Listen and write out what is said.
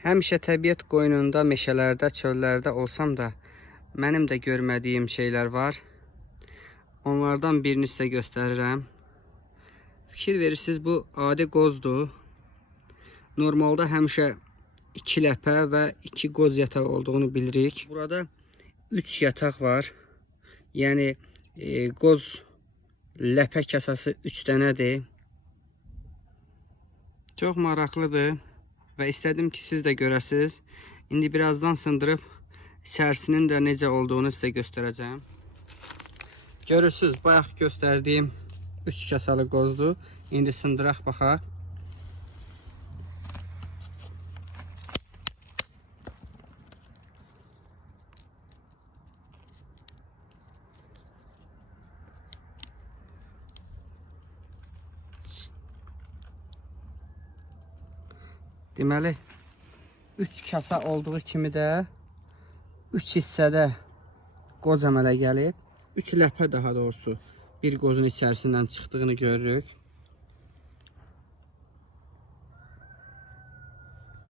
Həmişə təbiət qoynunda, meşələrdə, çöllərdə olsam da, mənim də görmədiyim şeylər var. Onlardan birini sizə göstərirəm. Fikir verirsiniz, bu adi qozdur. Normalda həmişə 2 ləpə və 2 qoz yataq olduğunu bilirik. Burada 3 yataq var. Yəni qoz ləpə kasası 3 dənədir. Çox maraqlıdır və istədim ki, siz də görəsiniz. İndi birazdan sındırıb içərisinin də necə olduğunu sizə göstərəcəm. Görürsünüz, bayaq göstərdiyim 3 kasalı qozdur. İndi sındıraq, baxaq. Deməli, 3 kasa olduğu kimi də 3 hissədə qoz əmələ gəlib. 3 ləpə daha doğrusu bir qozun içərisindən çıxdığını görürük.